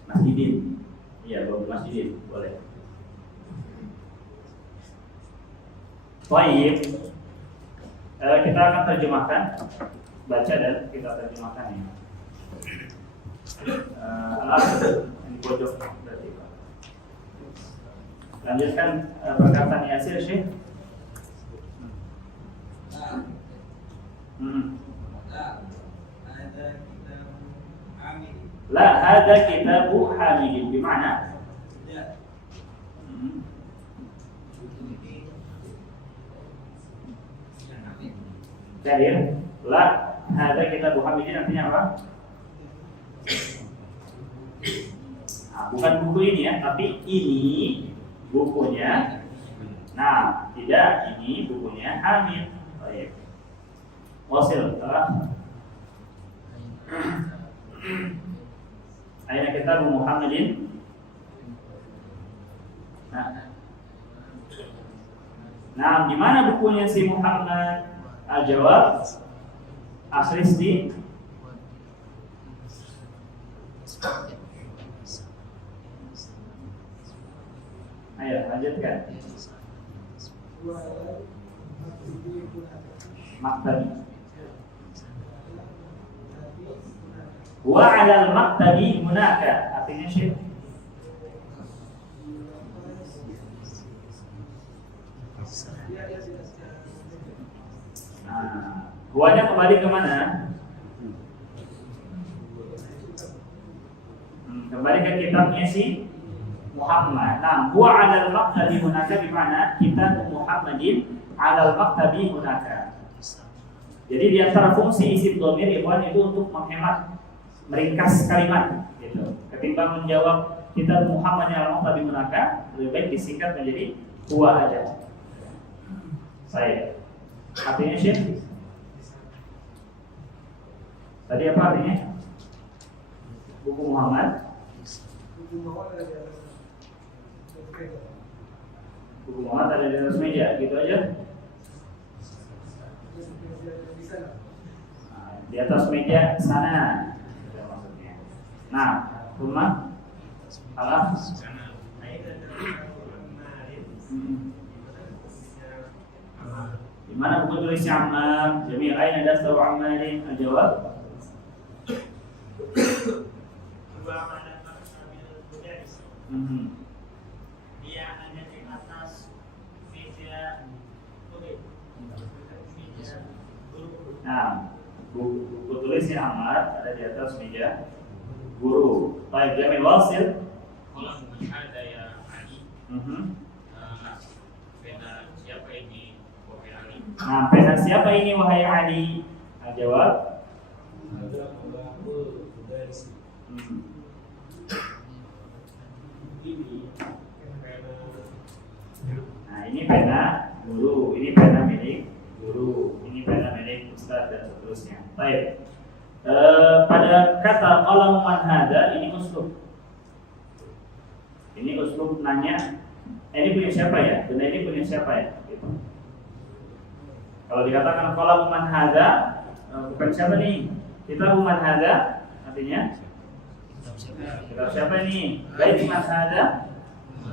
Masjidin. Iya, babul masjidin boleh. Baik. Kita akan terjemahkan, baca dan kita terjemahkan ya. Ini pojok berarti Pak. Lanjutkan perkataan Yasir Syekh. La hada kitabu Hamidin, bimana? Jadi, la hada kitabu Hamidin artinya apa? Nah, bukan buku ini ya, tapi ini bukunya. Nah, tidak, ini bukunya Hamid. Baik. Wasil telah. Aina kitab Muhammadin. Nah, di mana bukunya si Muhammad? Al-jawab Asristi. Ayo lanjutkan. Maktabi. Wa 'alal maktabi hunaka. Artinya Syekh. Nah, huanya kembali ke mana? Kembali ke kitabnya si Muhammad. Nah, huwa 'alal maktabi hunaka di mana? Kitab Muhammadin 'alal maktabi hunaka. Jadi di antara fungsi isim dhamir ikhwan itu untuk menghemat, meringkas kalimat gitu. Ketimbang menjawab kitab Muhammadin 'alal maktabi hunaka, lebih baik disingkat menjadi huwa aja. Saya. Artinya Syekh. Tadi apa artinya? Buku Muhammad. Buku Muhammad ada di atas meja, gitu aja. Nah, di atas meja sana, itu maksudnya. Nah, rumah Allah. Di mana buku tulisnya Ammar? Jami' aina daftar Ammarin? Al-jawab. Dia ada di atas meja guru. Nah, buku tulisnya Ammar ada di atas meja guru. Baik, Jamil Wasil. Kolam ada ya Ali. Pena siapa ini? Wahai Ali. Nah, pena siapa ini wahai Ali? Jawab. Nah, ini pena guru, ini pena milik guru, ini pena milik ustaz dan seterusnya. Baik. Pada kata qalam man hada ini uslub. Ini uslub nanya, ini punya siapa ya? Dan ini punya siapa ya? Gitu. Kalau dikatakan qalam man hada, bukan siapa nih? Kita man hada, artinya kitab siapa ini? Baik man hada,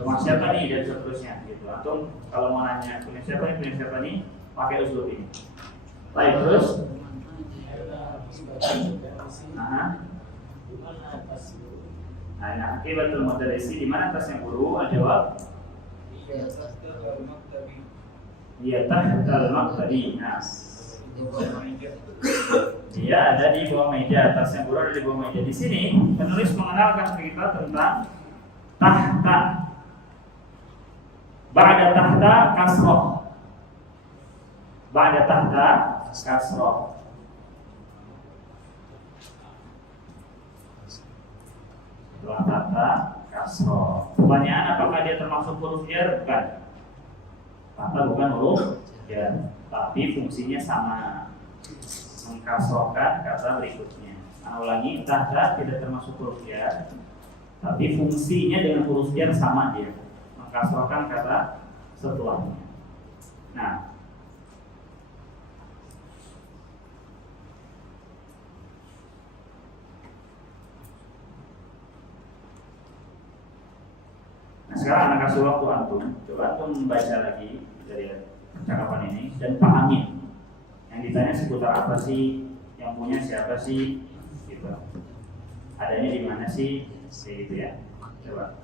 rumah siapa nih dan seterusnya. Gitu. Atau kalau mau nanya punya siapa nih, pakai uslub ini. Baik, terus. Nah, akibatul mudarrisi di mana atasnya guru? Al-jawab. Iya, tahtal maktabi. Nah, dia ada di bawah meja, atasnya guru ada di bawah meja. Di sini penulis mengenalkan kita tentang tahta. Ba'da tahta kasroh. Ba'da tahta kasroh. Setelah tahta kasroh. Pertanyaan, apakah dia termasuk huruf jar? Bukan. Tahta bukan huruf jar, tapi fungsinya sama, mengkasrohkan kata berikutnya. Nah, ulangi, tahta tidak termasuk huruf jar, tapi fungsinya dengan huruf jar sama dia, mengkasrohkan kata setelahnya. Nah, sekarang anak kasih waktu antum, coba antum membaca lagi dari percakapan ini dan pahami. Yang ditanya seputar apa sih, yang punya siapa sih, gitu. Adanya di mana sih, kayak gitu ya. Coba.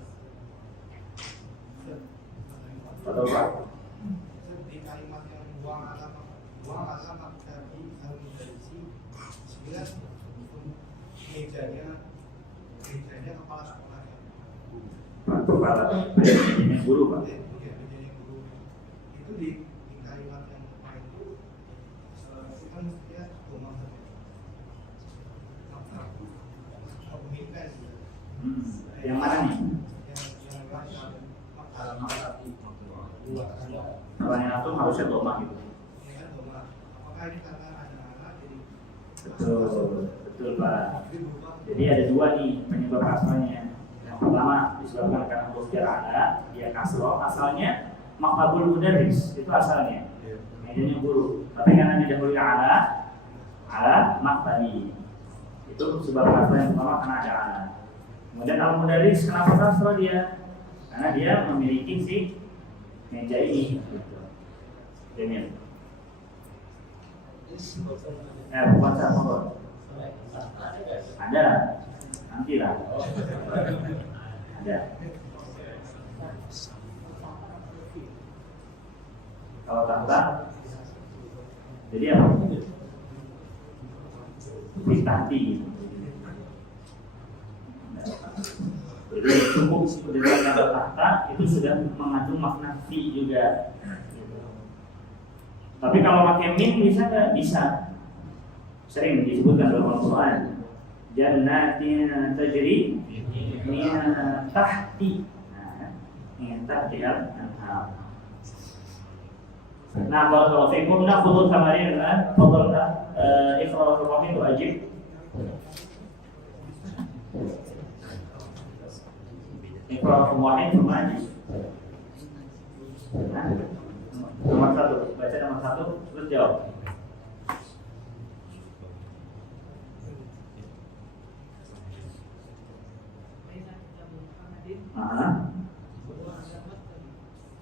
Betul Pak? Di kalimat yang buang alam tadi al-mudarrisi sebenarnya mejanya kepala sekolah ya. Kepala ini guru Pak. Mejanya guru itu di kalimat yang kemarin itu kan mestinya rumah saja. Pemimpin. Yang mana nih? Pertanyaan antum harusnya domah gitu. Apakah ini karena anak-anak jadi Betul Pak. Jadi ada dua nih penyebab asalnya. Yang Yang pertama disebabkan karena huruf jar ala, dia kasroh, asalnya maktabul mudarris itu asalnya mejanya guru. Tapi karena didahului ala maktabi itu sebab kasroh yang pertama karena ada ala. Kemudian al mudarris kenapa kasroh dia? Karena dia memiliki si meja ini. Gitu. Demikian. Baca mohon. Ada, nantilah. Ada. Kalau tahta, jadi apa? Ditahti. Jadi cukup dengan kata tahta itu sudah mengandung makna fi juga. Tapi kalau pakai min bisa nggak? Bisa. Sering disebutkan dalam Al-Quran. Jannatin tajri min tahti. Min tahti al-anhar. Nah, barakallahu fiikum. Na'khudhu tamarin al-an. Fadhalna iqra ar-rahim wa ajib. Iqra ar-rahim wa ajib. Nomor 1, baca nomor 1, terus jawab.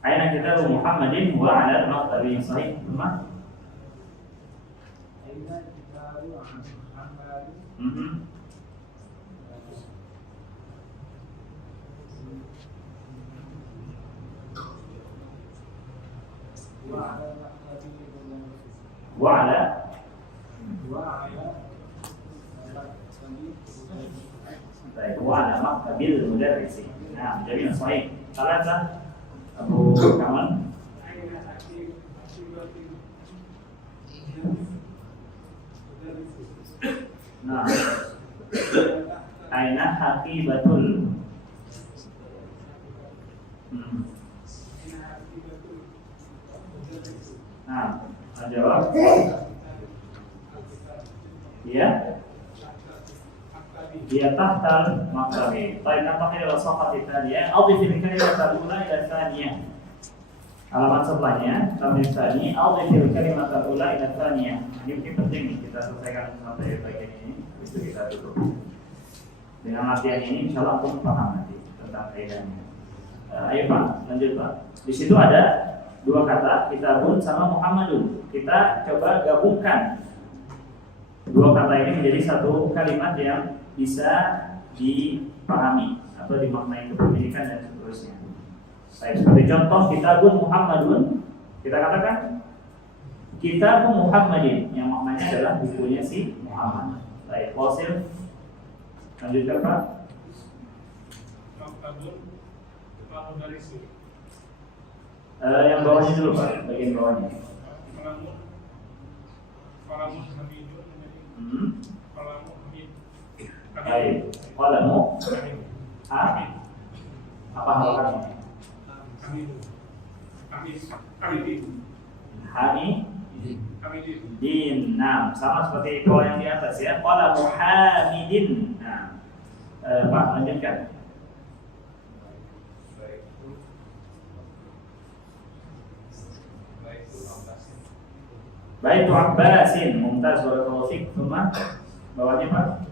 Aina kitab Muhammadin wa ala al-maktabi sahih. Benar? Aina kitab Muhammadin wa ala maktabil mudarrisi. Nah, jadi sahih. Salah Abu Kamal. Nah, aina haqibatul. Nah, jawab. Iya. Dia tahtal maktabi. Baik, nampaknya adalah sofa kita dia. Audifil kalimat al-ula ila tsaniyah. Halaman sebelahnya, kami tadi audifil kalimat al-ula ila tsaniyah. Ini mungkin penting nih kita selesaikan sampai bagian ini. Itu kita tutup. Dengan latihan ini, insya Allah aku paham nanti tentang kaidahnya. Ayo Pak, lanjut Pak. Di situ ada dua kata, kitabun sama Muhammadun. Kita coba gabungkan dua kata ini menjadi satu kalimat yang bisa dipahami atau dimaknai kepemilikan dan seterusnya. Baik, seperti contoh kitabun Muhammadun, kita katakan kitabun Muhammadin yang maknanya adalah bukunya si Muhammad. Baik, Qasim, lanjutkan Pak. Maktabun Maktabun dari sini. Yang bawahnya dulu Pak, bagian bawahnya. Kalamun Hamidun. Kalamun Hamid. Baik, kalamu apa halamannya? Hamidin. Nah, sama seperti kalau yang di atas ya. Qalamu Hamidin. Nah, Pak lanjutkan. Baitu Abbasin. Mumtaz, barakallahu fiik. Cuma bawahnya Pak.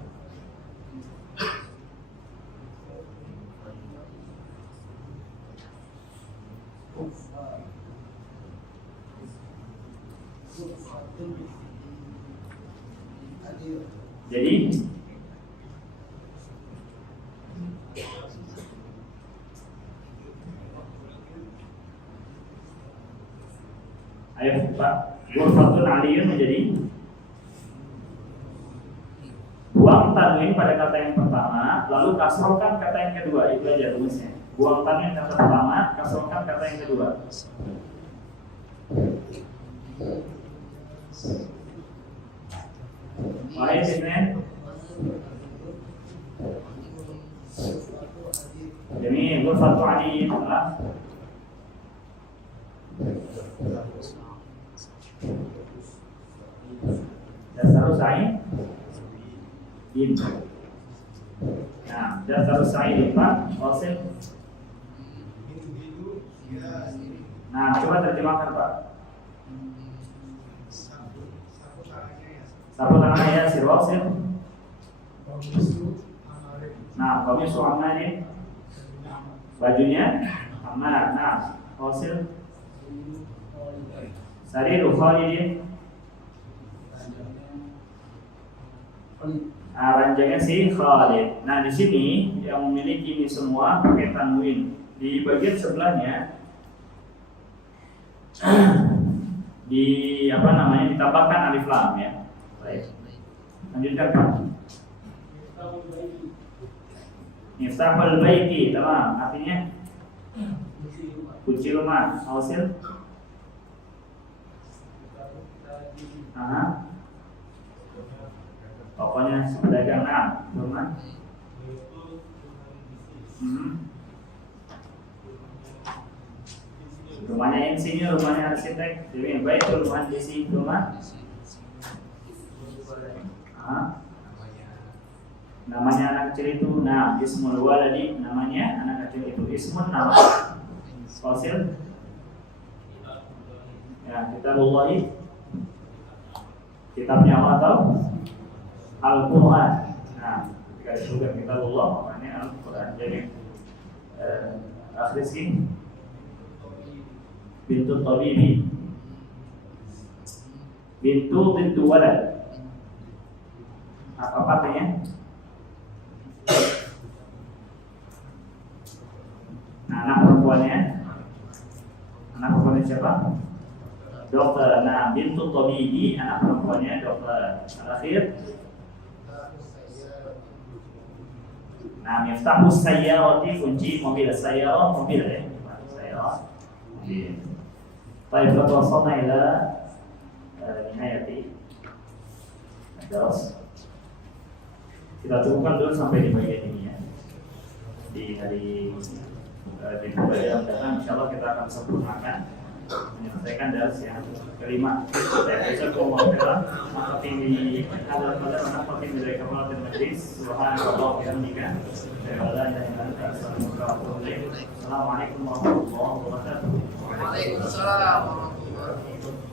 Jadi ayo Pak, ghurfatun aliyun menjadi buang tanwin pada kata yang pertama, lalu kasrohkan kata yang kedua. Itu aja rumusnya. Buang tanwin kata pertama, kasrohkan kata yang kedua. Baik, Sidney. Demi ghurfatun aliyun adalah dasar usahain in. Nah, daftar Sa'id Pak Wasil. Itu dia Nah, coba terjemahkan Pak. sapu tangannya ya. Sapu tangannya ya, Sir Wasil. Komisi Amarik Nah, kami suamna ini bajunya aman. Nah, Wasil. Sariru Khalidin. Nah, ranjangnya si Khalid. Nah, di sini yang memiliki ini semua pakai tanwin. Di bagian sebelahnya di apa namanya ditambahkan alif lam ya. Baik. Lanjutkan Pak. Miftahul baiti, tamam. Artinya kunci rumah. Hasil. Aha. Pokoknya pedagang rumah. Rumahnya insinyur, rumahnya arsitek. Jadi baik rumah di sini rumah. Namanya anak kecil itu, nah ismul waladi, namanya anak kecil itu ismun nama. Fasil. Ya, kitabullahi. Kitabnya Allah atau Al-Quran. Nah, ketika disebutkan kitabullah maknanya Al-Quran. Jadi akhir sini bintu tabibi, bintu walad. Apa artinya? Nah, anak perempuannya siapa? Dokter. Nah, bintu tabibi, anak perempuannya dokter. Terakhir. Nah, miftahus sayyarati, kunci mobil. Sayyarah mobil ya. Sayyarah mobil. Baik, kita wasalna ila nihayati. Terus kita cukupkan dulu sampai di bagian ini ya. Di hari di pembelajaran datang, insyaallah kita akan sempurnakan menyelesaikan dars yang kelima. Saya bisa mengucapkan makasih kepada makasih dari kepala majlis. Subhanallah wa bihamdika. Assalamualaikum warahmatullahi wabarakatuh. Waalaikumsalam warahmatullahi wabarakatuh.